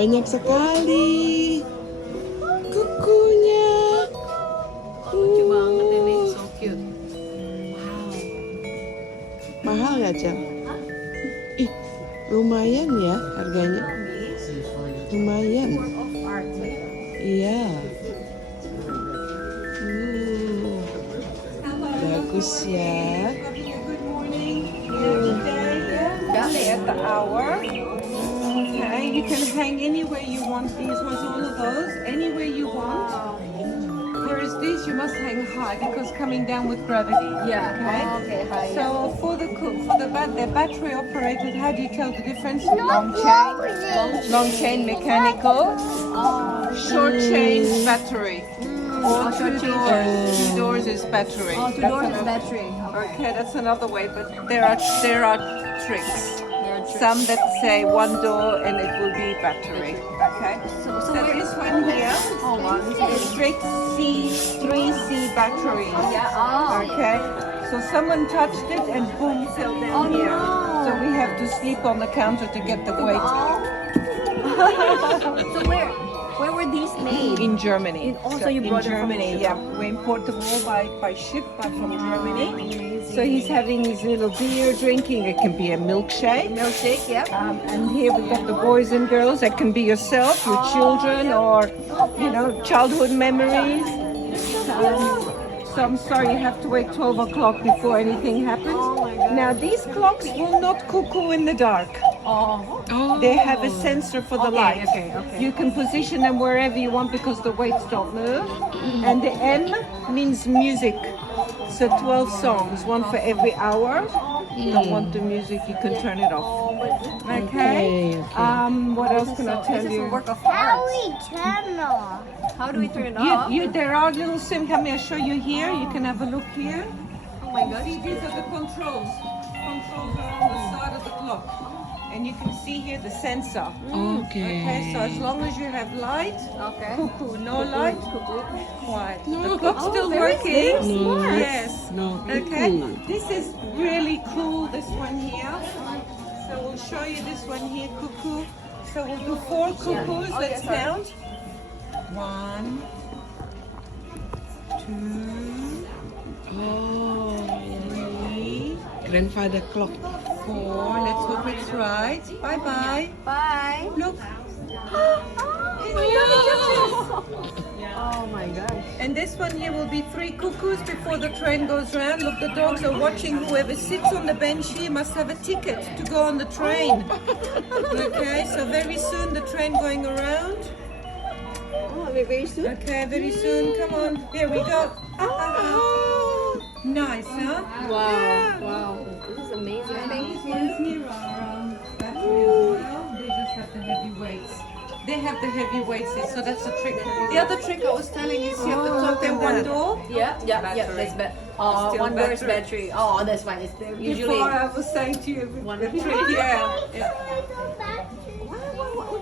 Banyak sekali kukunya. Lucu banget ini, so cute. Mahal nggak, Cel? Ih, lumayan ya harganya. Lumayan. Iya. Bagus ya. At the hour. Okay, you can hang anywhere you want. These ones, all of those, anywhere you want. Whereas these, you must hang high because coming down with gravity. Yeah. Okay. Okay. High. So for the they're battery operated. How do you tell the difference? Long chain, long chain mechanical, short chain battery. Or two doors. 2 doors is battery. Oh, 2 doors is battery. Okay, that's another way, but there are tricks. Some that say 1 door and it will be battery. Okay. So This one here is strict C 3C battery. Yeah. Oh. Okay. So someone touched it and boom, fell down here. no. So we have to sleep on the counter to get the weight. So where were these made? In Germany. Also, you brought in it from Germany, Japan. yeah. We import them all by ship from Germany. So he's having his little beer drinking. It can be a milkshake. Milkshake, yeah. And here we've got the boys and girls. That can be yourself, your children, or childhood memories. So I'm sorry, you have to wait 12 o'clock before anything happens. Now these clocks will not cuckoo in the dark. Oh. They have a sensor for the light. Okay. You can position them wherever you want because the weights don't move. And the M means music. So 12 songs, one for every hour. Don't want the music, you can turn it off. Okay. What else can I tell This is a you? work of How art. we turn off? How do we turn it off? There are little sim. Come here, I'll show you here. You can have a look here. Oh my gosh. See, these are the controls. Controls are on the side of the clock. And you can see here the sensor. Okay, so as long as you have light, Okay. cuckoo. No light, Cuckoo. quiet. No. The clock's Oh, still very working. smart. Yes. No, Okay. cuckoo. This is really cool, this one here. So we'll show you this one here, cuckoo. So we'll do 4 cuckoos. Let's count. 1, 2, Oh, 3, grandfather clock. 4. Let's hope it's right. Bye-bye. Bye. Look. Oh my gosh. And this one here will be 3 cuckoos before the train goes round. Look, the dogs are watching. Whoever sits on the bench here must have a ticket to go on the train. Okay, so very soon the train going around. Oh, very soon. Okay, very soon. Come on, there we go. Nice, huh? Wow. This is amazing. Thank These you. ones here are battery as well. They just have the heavy weights. They have the heavy weights here, so that's the trick. The other trick I was telling is you have to top them 1 door. Yeah. That's Still 1 door is battery. battery. Oh, that's fine. It's usually. Before I was saying to you, One the door. trick, yeah. Go back to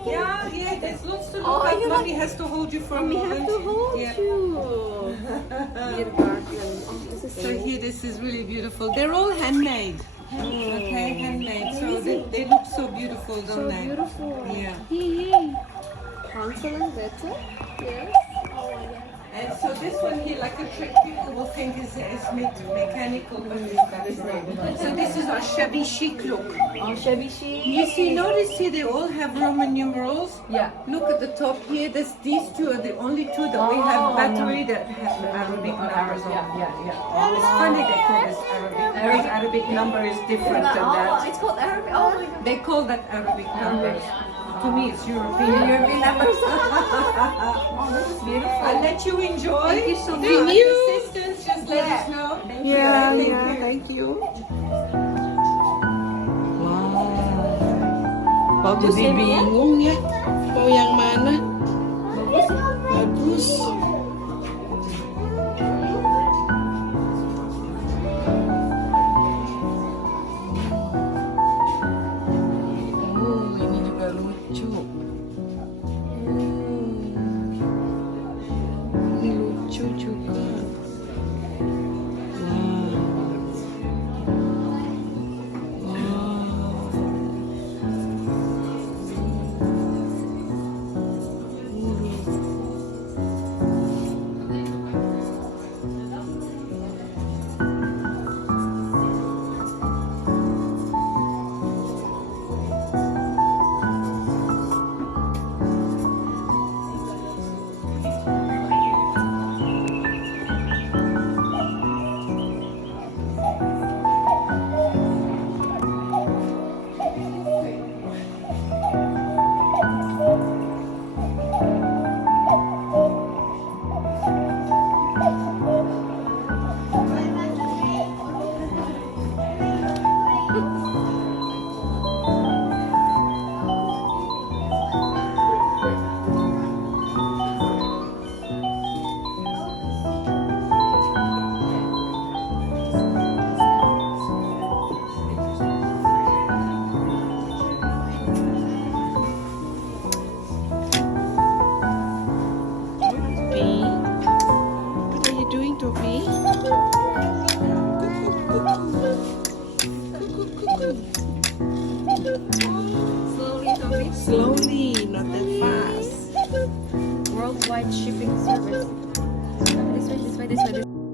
Yeah, there's lots to look Oh, at. you Mommy has to hold you for a We moment. have to hold Yeah. you. Dear guardian. Oh, this is So here, this is really beautiful. They're all handmade. Okay, handmade. So they look so beautiful, don't they? beautiful. Yeah. Consonant letter. Yes. Oh my god. And so this one here, like a trick, people will think is mechanical, but it's battery. So this is our shabby chic look. Oh, shabby chic. You see, notice here they all have Roman numerals. Yeah. Look at the top here. These 2 are the only 2 that we have battery that have the Arabic numbers on. Yeah. It's funny they call this Arabic. Because Arabic number is different than Oh, that. it's called Arabic. Oh my god. They call that Arabic numbers. To me, it's European. European numbers. Oh, this is beautiful. I'll let you enjoy. Thank you so much. Thank you. Assistance, just let us know. Thank you. Thank you. Wow. Bagus Jadi ya, Mia? bingung ya, mau yang mana? Bagus. Oh, ini juga lucu. Ini lucu juga. Wow. This way, this way, this way.